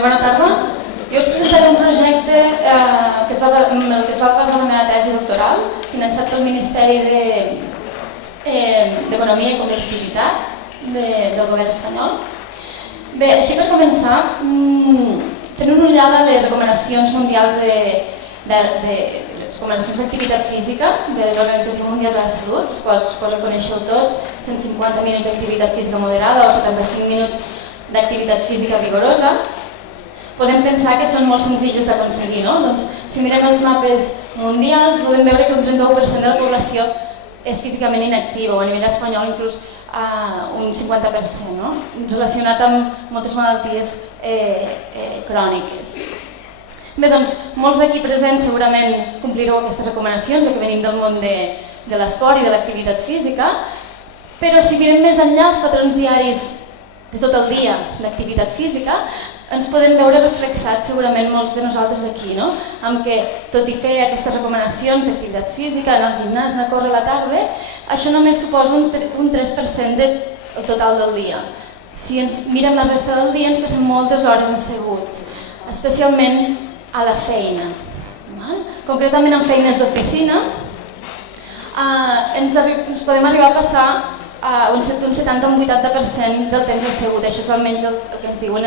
Bona tarda. Jo us presentaré un projecte que es va basar en la meva tesi doctoral, finançat pel Ministeri d'Economia i Competitivitat del govern espanyol. Bé, així per començar, fent una ullada a les recomanacions mundials les recomanacions d'activitat física de l'Organització Mundial de la Salut, les quals coneixeu tots, 150 minuts d'activitat física moderada o 75 minuts d'activitat física vigorosa, podem pensar que són molt senzilles d'aconseguir, no? Doncs, si mirem els mapes mundials, podem veure que un 31% de la població és físicament inactiva, o a nivell espanyol inclús un 50%, no? Relacionat amb moltes malalties cròniques. Bé, doncs, molts d'aquí presents segurament complireu aquestes recomanacions, ja que venim del món de l'esport i de l'activitat física, però si mirem més enllà els patrons diaris de tot el dia d'activitat física, ens podem veure reflexats segurament molts de nosaltres aquí, no? Amb què, tot i fer aquestes recomanacions d'activitat física, anar al gimnàs, anar a córrer a la tarda, això només suposa un 3% del total del dia. Si ens mirem la resta del dia, ens passem moltes hores asseguts, especialment a la feina. Concretament en feines d'oficina, ens podem arribar a passar un 70 o un 80% del temps assegut. Això és almenys el que ens diuen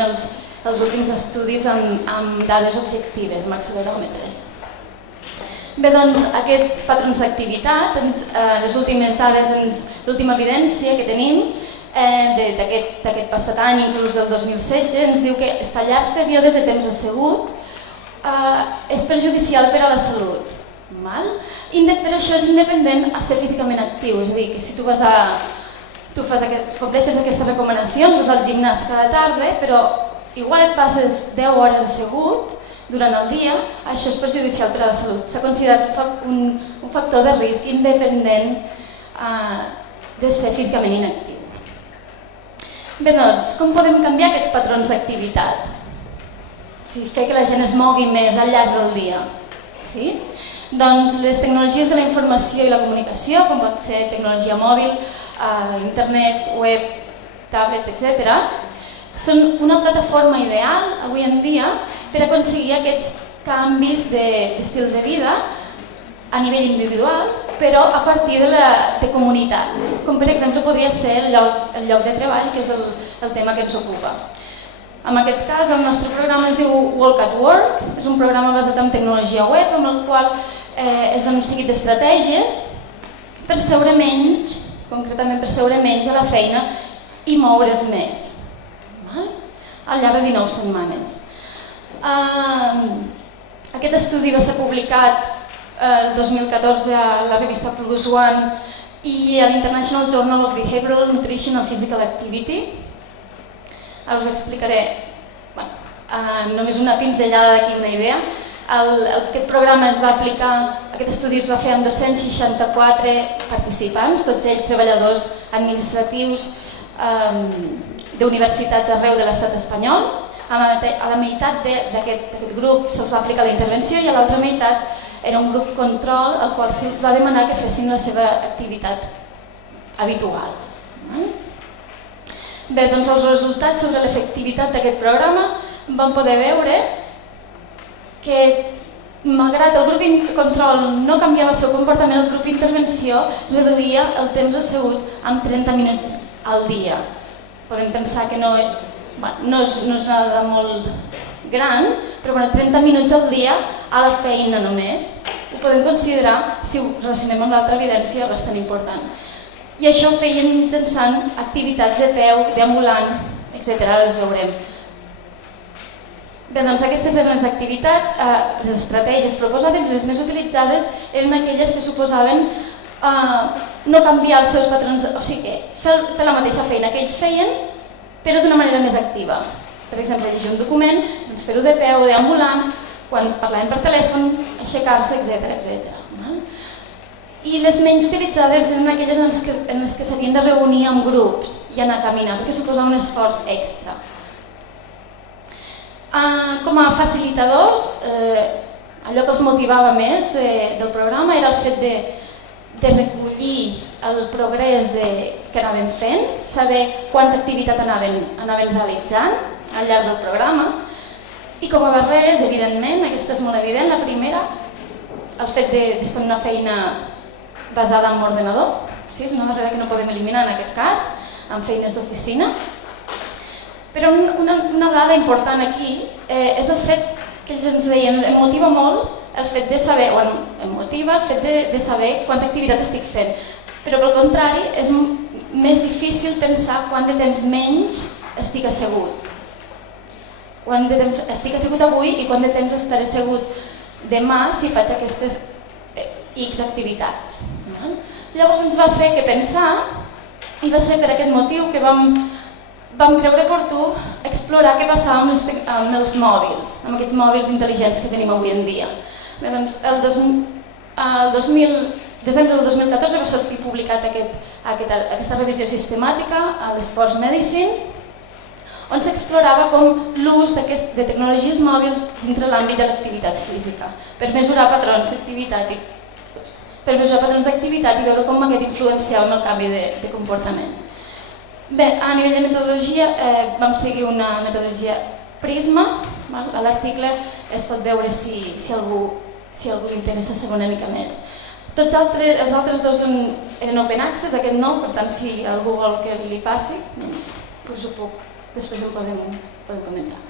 els últims estudis amb dades objectives, amb acceleròmetres. Bé, doncs, aquests patrons d'activitat, les últimes dades, l'última evidència que tenim d'aquest passat any, inclús del 2016, ens diu que estar llargs períodes de temps assegut és perjudicial per a la salut. Però això és independent a ser físicament actiu, és a dir, que si tu compleixes aquestes recomanacions, vas al gimnàs cada tarda, però igual et passes 10 hores assegut durant el dia, això és perjudicial per a la salut. S'ha considerat un factor de risc independent de ser físicament inactiu. Bé, doncs, com podem canviar aquests patrons d'activitat? Fer que la gent es mogui més al llarg del dia. Doncs les tecnologies de la informació i la comunicació, com pot ser tecnologia mòbil, internet, web, tablets, etc., són una plataforma ideal avui en dia per aconseguir aquests canvis d'estil de vida a nivell individual, però a partir de comunitats, com per exemple podria ser el lloc de treball, que és el tema que ens ocupa. En aquest cas, el nostre programa es diu Walk at Work, és un programa basat en tecnologia web, amb el qual es donen un seguit d'estratègies per seure menys, concretament per seure menys a la feina i moure's més, al llarg de 19 setmanes. Aquest estudi va ser publicat el 2014 a la revista Plus One i a l'International Journal of Behavioral Nutrition and Physical Activity. Ara us explicaré només una pinzellada d'aquí, una idea. Aquest programa es va aplicar, aquest estudi es va fer amb 264 participants, tots ells treballadors administratius d'universitats arreu de l'estat espanyol. A la meitat d'aquest grup se'ls va aplicar la intervenció i a l'altra meitat era un grup control al qual se'ls va demanar que fessin la seva activitat habitual. Bé, doncs els resultats sobre l'efectivitat d'aquest programa vam poder veure que, malgrat el grup control no canviava el seu comportament, el grup d'intervenció reduïa el temps assegut en 30 minuts al dia. Podem pensar que no és nada molt gran, però 30 minuts al dia a la feina només ho podem considerar, si ho relacionem amb l'altra evidència, bastant important. I això ho feien mitjançant activitats de peu, deambulant, etc. Ara les veurem. Bé, doncs aquestes eren les activitats, les estratègies proposades i les més utilitzades eren aquelles que suposaven no canviar els seus patrons, o sigui, fer la mateixa feina que ells feien, però d'una manera més activa. Per exemple, llegir un document, fer-ho de peu, deambulant, quan parlaven per telèfon, aixecar-se, etc. I les menys utilitzades eren aquelles en les que s'havien de reunir en grups i anar a caminar, perquè suposava un esforç extra. Com a facilitadors, allò que els motivava més del programa era el fet de recollir el progrés que anaven fent, saber quanta activitat anaven realitzant al llarg del programa, I com a barreres, evidentment, aquesta és molt evident, la primera, el fet d'estar en una feina basada en ordenador, sí, és una barrera que no podem eliminar en aquest cas, en feines d'oficina. Però una dada important aquí és el fet que ells ens deien, em motiva molt el fet de saber, o em motiva el fet de saber quanta activitat estic fent. Però pel contrari, és més difícil pensar quant de temps menys estic assegut. Quant de temps estic assegut avui i quant de temps estaré assegut demà si faig aquestes X activitats. Llavors ens va fer que pensar, i va ser per aquest motiu que vam creure oportú explorar què passava amb els mòbils, amb aquests mòbils intel·ligents que tenim avui en dia. Bé, doncs, el desembre del 2014 va sortir publicat aquesta revisió sistemàtica a l'Sports Medicine, on s'explorava com l'ús de tecnologies mòbils dintre l'àmbit de l'activitat física, per mesurar patrons d'activitat i veure com aquest influenciava en el canvi de comportament. Bé, a nivell de metodologia vam seguir una metodologia Prisma. A l'article es pot veure si algú li interessa saber una mica més. Els altres dos eren open access, aquest no, per tant si algú vol que li passi, doncs després ho podem comentar.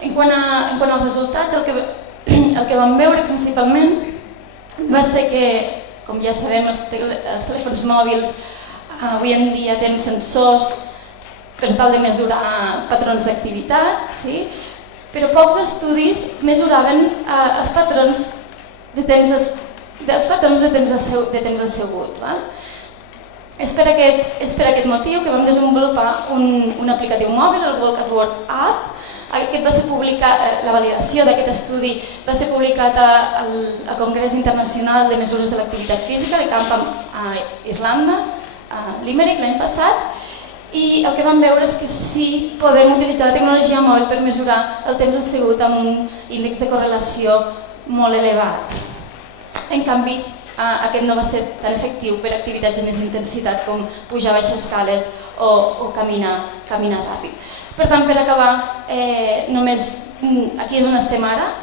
En quant als resultats, el que vam veure principalment va ser que, com ja sabem, els telèfons mòbils avui en dia tenen sensors per tal de mesurar patrons d'activitat, però pocs estudis mesuraven els patrons de temps assegut. És per aquest motiu que vam desenvolupar un aplicatiu mòbil, el Walk at Work App. La validació d'aquest estudi va ser publicat al Congrés Internacional de Mesures de l'Activitat Física de Camp a Irlanda, a Limerick, l'any passat, i el que vam veure és que sí podem utilitzar la tecnologia mòbil per mesurar el temps assegut amb un índex de correlació molt elevat. En canvi, aquest no va ser tan efectiu per activitats de més intensitat com pujar baixes escales o caminar ràpid. Per tant, per acabar, aquí és on estem ara.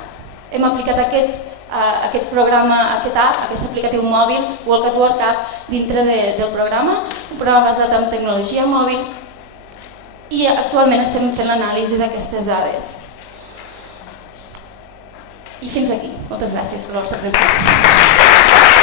Hem aplicat aquest programa, aquest aplicatiu mòbil, Walk at Work App, dintre del programa, un programa basat en tecnologia mòbil, i actualment estem fent l'anàlisi d'aquestes dades. I fins aquí. Moltes gràcies per la vostra atenció.